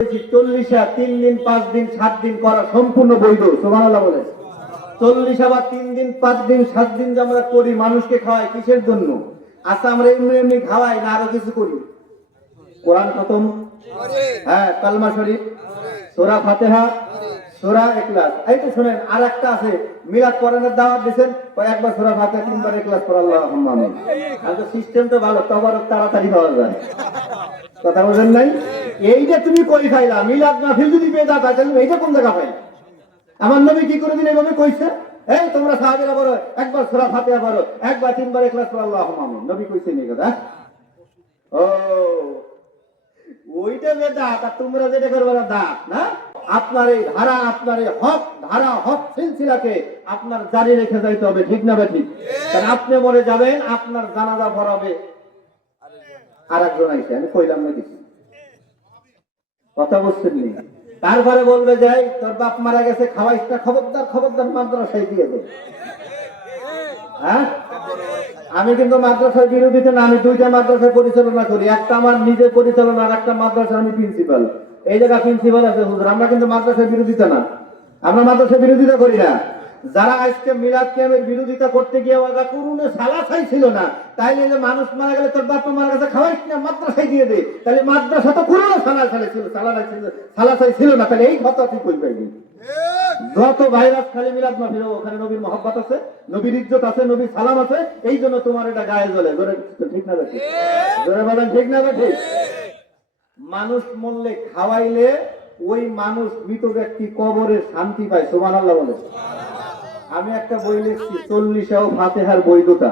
40 3 দিন 5 দিন 7 দিন করা সম্পূর্ণ বৈধ। সুবহানাল্লাহ বলে। 40 আবার 3 দিন 5 দিন 7 দিন যে আমরা করি মানুষকে খাওয়াই কিসের জন্য? আচ্ছা আমরা এমনি এমনি খাওয়াই না আরো কিছু করি? কোরআন খতম, হ্যাঁ কালমা শরীফ, সূরা ফাতিহা, সূরা ইখলাস। এই তো শুনেন আর একটা আছে মিলাদ কোরআনের দাওয়াত দিবেন, একবার সূরা ফাতিহা 3 বার ইখলাস পড়া আল্লাহুম্মা আমিন। আর তো সিস্টেম তো ভালো, তবারক তাড়াতাড়ি পাওয়া যায়। কথা বুঝেন নাই? এইটা তুমি কই খাইলা? মিলাদ মাহফিল যদি বেদাত হয় তাহলে এইটা কোন জায়গা পাইলা? আমার নবী কি করে দিন এভাবে কইছে? এই তোমরা সাহাবীরা বলো একবার সূরা ফাতিহা পড়ো, একবার 3 বার ইখলাস পড়ো আল্লাহুম্মা আমিন। নবী কইছে নি কথা? ও ওইটা বেদাত আর তোমরা যেটা করবে না দাঁত না। আপনার এই ধারা, আপনার এই হক ধারা, হক সিলসিলাকে আপনার জারি রেখে যাইতে হবে, ঠিক না ঠিক? কারণ আপনি মরে যাবেন, আপনার জানাজা পড়াবে আরেকজন আইসে। আমি কইলাম না কিছু, কথা বুঝছেন নি? তারপরে বলবে যাই তোর বাপ মারা গেছে খাওয়াইস না, খবরদার খবরদার মাদ্রাসায় দিয়ে দেবে। হ্যাঁ আমি কিন্তু মাদ্রাসার বিরোধীতে না, আমি 2টা মাদ্রাসায় পরিচালনা করি, একটা আমার নিজের পরিচালনা আর একটা মাদ্রাসার আমি প্রিন্সিপাল। এই জায়গা প্রিন্সিপাল আছে হুজুর। আমরা কিন্তু মাদ্রাসার বিরোধিতা না, আমরা মাদ্রাসার বিরোধিতা করি না। যারা আজকে মিলাদ কিয়ামের বিরোধিতা করতে গিয়ে ওরা করুণে সালাসাই ছিল না, তাইলে যে মানুষ মারা গেলে তোর বাপ মারা গেছে খাওয়াইস না মাদ্রাসায় দিয়ে দে, তাহলে মাদ্রাসা তো করুণে সালাসাই ছিল, সালাসাই ছিল না, তাহলে এই কথা তুই কই পাইবি? যত ভাইরাস খালি মিলাদ মাহফিল, ওখানে নবীর মহব্বত আছে, নবীর ইজ্জত আছে, নবীর সালাম আছে, এই জন্য তোমার এটা গায়ে জ্বলে। জোরে ঠিক না ঠিক? জোরে বলেন ঠিক না ঠিক? মানুষ মরলে খাওয়াইলে ওই মানুষ মৃত ব্যক্তি কবরে শান্তি পায়। সুবহানাল্লাহ বলে। আমি একটা বই লিখছি 40 ফাতিহার বৈধতা,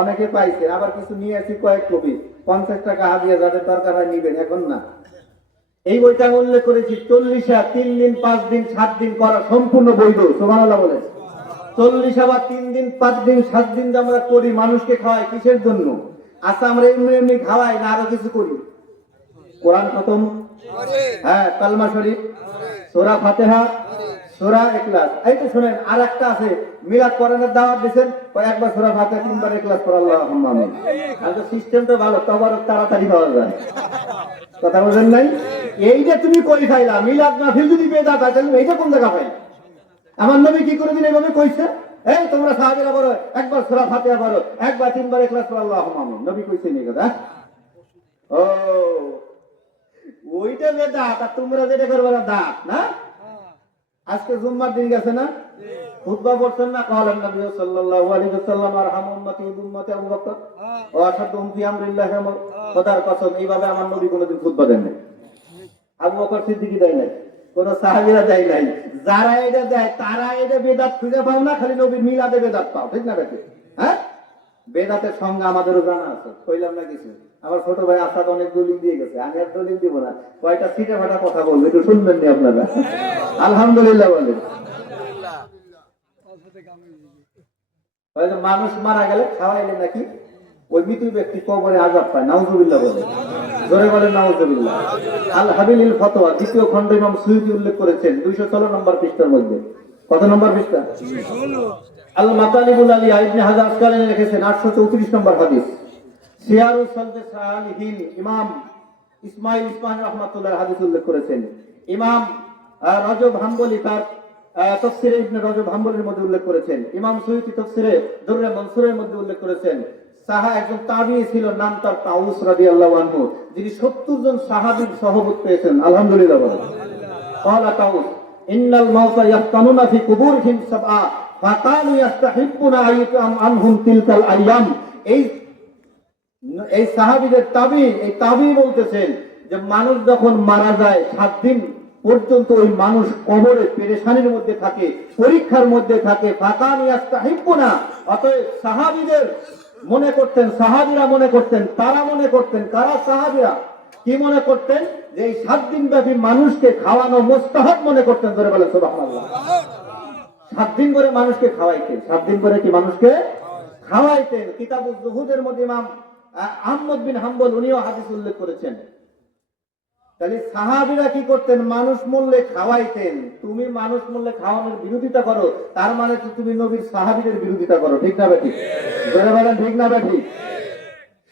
অনেকে পাইছে, আবার কিছু নিয়ে আসি কয়েক কপি, 50 টাকা হাদিয়া যাদের দরকার হয় নিবেন, এখন না। এই বইটা আমি উল্লেখ করেছি 40 3 দিন 5 দিন 7 দিন করা সম্পূর্ণ বৈধ। সুবহানাল্লাহ বলে। 40 আবার 3 দিন 5 দিন 7 দিন যে আমরা করি মানুষকে খাওয়াই কিসের জন্য? আচ্ছা আমরা এমনি এমনি খাওয়াই না আরো কিছু করি? কোরআন খতম, হ্যাঁ কালমা শরীফ, সূরা ফাতিহা, সূরা ইখলাস। এই তো শুনেন আর একটা আছে মিলাদ কোরআনের দাওয়াত দিবেন, একবার সূরা ফাতিহা 3 বার ইখলাস পড়া আল্লাহুম্মা আমিন। আর তো সিস্টেম তো ভালো, তবারক তাড়াতাড়ি পাওয়া যায়। কথা বুঝেন নাই? এইটা তুমি কই খাইলা? মিলাদ মাহফিল যদি বেদাত হয় তাহলে এইটা কোন জায়গা পাইলা? আমার নবী কি করে দিন এভাবে কইছে? এই তোমরা সাহাবীরা বলো একবার সূরা ফাতিহা পড়ো, একবার 3 বার ইখলাস পড়ো আল্লাহুম্মা আমিন। নবী কইছে নি কথা? ও ওইটা বেদাত আর তোমরা যেটা করবে না দাঁত না। আজকে জুম্মার দিন গেছে না, খুতবা পড়ছেন না, কালান নবী সাল্লাল্লাহু আলাইহি ওয়াসাল্লাম আরহামু উম্মতি উম্মতি আবু বকর ওয়া আশাদুহুম ফি আমরিল্লাহ। খোদার কসম এইভাবে আমার নবী কোনোদিন খুতবা দেন নাই, আবু বকর সিদ্দিকী দেয় নাই, কোন সাহাবীরা দেয় নাই। যারা এটা দেয় তারা এটা বেদাত খুঁজে পাও না, খালি নবীর মিলাদে বেদাত পাও, ঠিক না বেটি? হ্যাঁ বেদাতের সঙ্গে আমাদেরও জানা আছে, কইলাম না কিছু। আমার ছোট ভাই আসাদ অনেক দলিল দিয়ে গেছে, আমি আর দলিল দিব না, কয়টা সিটে ফাটা কথা বলবো, একটু শুনবেন নি আপনারা? আলহামদুলিল্লাহ বলেন। মানুষ মারা গেলে খাওয়াইলে নাকি ওই মৃত ব্যক্তি কবরে আযাব পায়, নাউযুবিল্লাহ বলে। জোরে বলেন নাউযুবিল্লাহ। আল হাবিলিল ফতোয়া 2য় খণ্ড ইমাম সুয়ুতী উল্লেখ করেছেন 216 নম্বর পৃষ্ঠার মধ্যে। কত নম্বর পৃষ্ঠা? আল মাতালিবুল আলিয়া ইবনে হাজার আসকালানী লিখেছেন 834 নম্বর হাদিস। সিয়ারুস সালিহিন ইমাম ইসমাইল ইসমাইল রাহমাতুল্লাহ হাদিস উল্লেখ করেছেন। ইমাম রজব হাম্বলি তার তাফসীরে ইবনে রজব হাম্বলির মধ্যে উল্লেখ করেছেন। ইমাম সুয়ুতী তাফসীরে দুররে মনসুরের মধ্যে উল্লেখ করেছেন। একজন তাবিঈ ছিল, নাম তার তাউস রাদিয়াল্লাহু আনহু, যিনি 70 জন সাহাবীর সহবত পেয়েছেন। আলহামদুলিল্লাহ বলেন। ক্বালা তাউস ইন্নাল মাউতা ইয়াফতানুনা ফি কুবুরিহিম সাবআ ফাকানু ইস্তাহিব্বুনা আইয়াম আনহুম তিলকাল আইয়াম। এই সাহাবীদের তাবিঈ বলতেছেন যে মানুষ যখন মারা যায় 7 দিন পর্যন্ত ওই মানুষ কবরে পেরেশানির মধ্যে থাকে, পরীক্ষার মধ্যে থাকে। ফাকানু ইস্তাহিব্বুনা, অতএব সাহাবীরা মনে করতেন, তারা মনে করতেন, কারা? সাহাবীরা কি মনে করতেন? যে এই 7 দিন ব্যাপী মানুষকে খাওয়ানো মুস্তাহাব মনে করতেন। ধরে বলেন সুবহানাল্লাহ। 7 দিন করে মানুষকে খাওয়াইতেন, 7 দিন করে কি মানুষকে খাওয়াইতেন। কিতাবুজ যুহুদের মধ্যে ইমাম আহমদ বিন হাম্বল উনিও হাদিস উল্লেখ করেছেন। তাহলে সাহাবীরা কি করতেন? মানুষ মরলে খাওয়াইতেন। তুমি মানুষ মরলে খাওয়ানোর বিরোধিতা করো, তার মানে তো তুমি নবীর সাহাবীদের বিরোধিতা করো, ঠিক না বেঠিক? জোরে বলেন ঠিক না বেঠিক?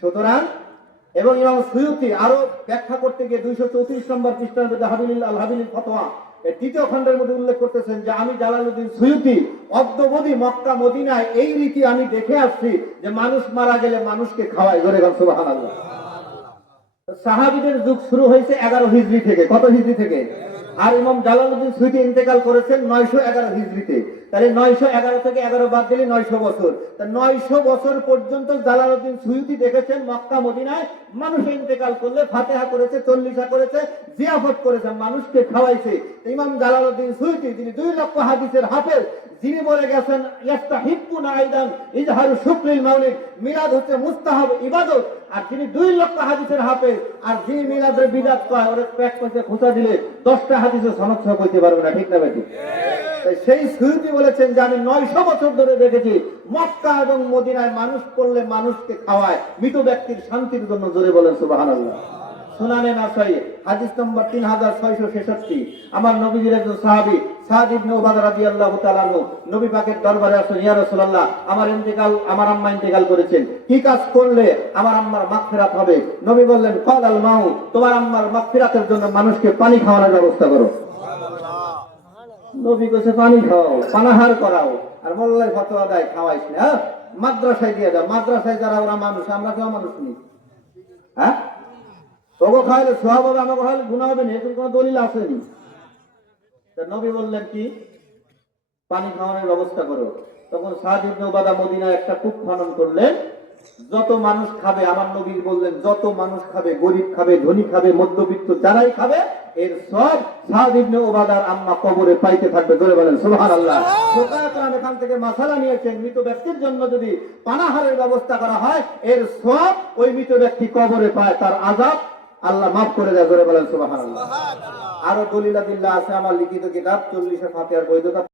সুতরাং এবং ইমাম সুয়ুতি আরো ব্যাখ্যা করতে গিয়ে 234 নম্বর পৃষ্ঠার মধ্যে আল হাবিলিল ফতোয়া এর তৃতীয় খণ্ডের মধ্যে উল্লেখ করতেছেন যে আমি জালালউদ্দিন সুয়ুতি অদ্যবধি মক্কা মদিনায় এই রীতি আমি দেখে আসছি যে মানুষ মারা গেলে মানুষকে খাওয়ায়। জোরে বলেন সুবহানাল্লাহ। সাহাবীদের যুগ শুরু হয়েছে 11 হিজরি থেকে। কত হিজরি থেকে? আর ইমাম জালালউদ্দিন সুয়ুতি ইন্তেকাল করেছেন 911 হিজরিতে। তাহলে 911 থেকে 11 বাদ দিলে 900 বছর। তা 900 বছর পর্যন্ত জালালউদ্দিন সুয়ুতি দেখেছেন মক্কা মদিনায় মানুষ ইন্তেকাল করলে ফাতিহা করেছে, চল্লিশা করেছে, জিয়াফত করেছে, মানুষকে খাওয়াইছে। ইমাম জালালউদ্দিন সুয়ুতি যিনি 2 লক্ষ হাদিসের হাফেজ, যিনি বলে গেছেন ইস্তাহিব্বুনা আইদান ইজহারু শুকরিল মাউলিদ, মিলাদ হচ্ছে মুস্তাহাব ইবাদত। আর যিনি 2 লক্ষ হাদিসের হাফেজ আর যিনি মিলাদের বিদআত কয় ওরে পেট পয়সা খোঁচা দিলে 10টা হাদিসের সনদ সহ কইতে পারবে না। ঠিক না বেটি? সেই সুয়ুতি বলেছেন যে আমি 900 বছর ধরে দেখেছি মক্কা এবং মদিনায় মানুষ পড়লে মানুষকে খাওয়ায় মৃত ব্যক্তির শান্তির জন্য। জোরে বলেন সুবহানাল্লাহ। সুনানে নাসাই হাদিস নম্বর 3666। আমার নবীজির একজন সাহাবী সাদ ইবনে উবাদা রাদিয়াল্লাহু তাআলা আনহু নবী পাকের দরবারে আসেন, ইয়া রাসূলুল্লাহ আমার ইন্তেকাল, আমার আম্মা ইন্তেকাল করেছেন, কি কাজ করলে আমার আম্মার মাগফিরাত হবে? নবী বললেন ক্বালাল মাউ, তোমার আম্মার মাগফিরাতের জন্য মানুষকে পানি খাওয়ানোর ব্যবস্থা করো। নবী কইছে পানি খাও, পানাহার করাও। আর মোল্লার ফতোয়া দেয় খাওয়াইস না, মাদ্রাসায় দিয়ে দাও। মাদ্রাসায় যারা ওরা মানুষ, আমরা কেউ মানুষ নেই। হ্যাঁ, ওগো খাইলে সওয়াব হবে, আমাকে খাইলে গুনাহ হবে না, এরকম কোনো দলিল আসেনি। নবী বললেন কি পানি খাওয়ানোর ব্যবস্থা করো। তখন সাদ ইবনে উবাদা মদিনায় একটা কূপ খনন করলেন। যত মানুষ খাবে, আমার নবী বললেন যত মানুষ খাবে, গরিব খাবে, ধনী খাবে, মধ্যবিত্ত যারাই খাবে, এর সব সাদ ইবনে উবাদার আম্মা কবরে পাইতে থাকবে। জোরে বলেন সুবহানাল্লাহ। ফুকাহা কেরাম এখান থেকে মাসালা নিয়েছেন মৃত ব্যক্তির জন্য যদি পানাহারের ব্যবস্থা করা হয়, এর সব ওই মৃত ব্যক্তি কবরে পায়, তার আযাব আল্লাহ মাফ করে দেয়। জোরে বলেন সুবহানাল্লাহ। আরো দলিল আদিল্লাহ আছে আমার লিখিত কিতাব 40 ফাতিহার বৈধতা।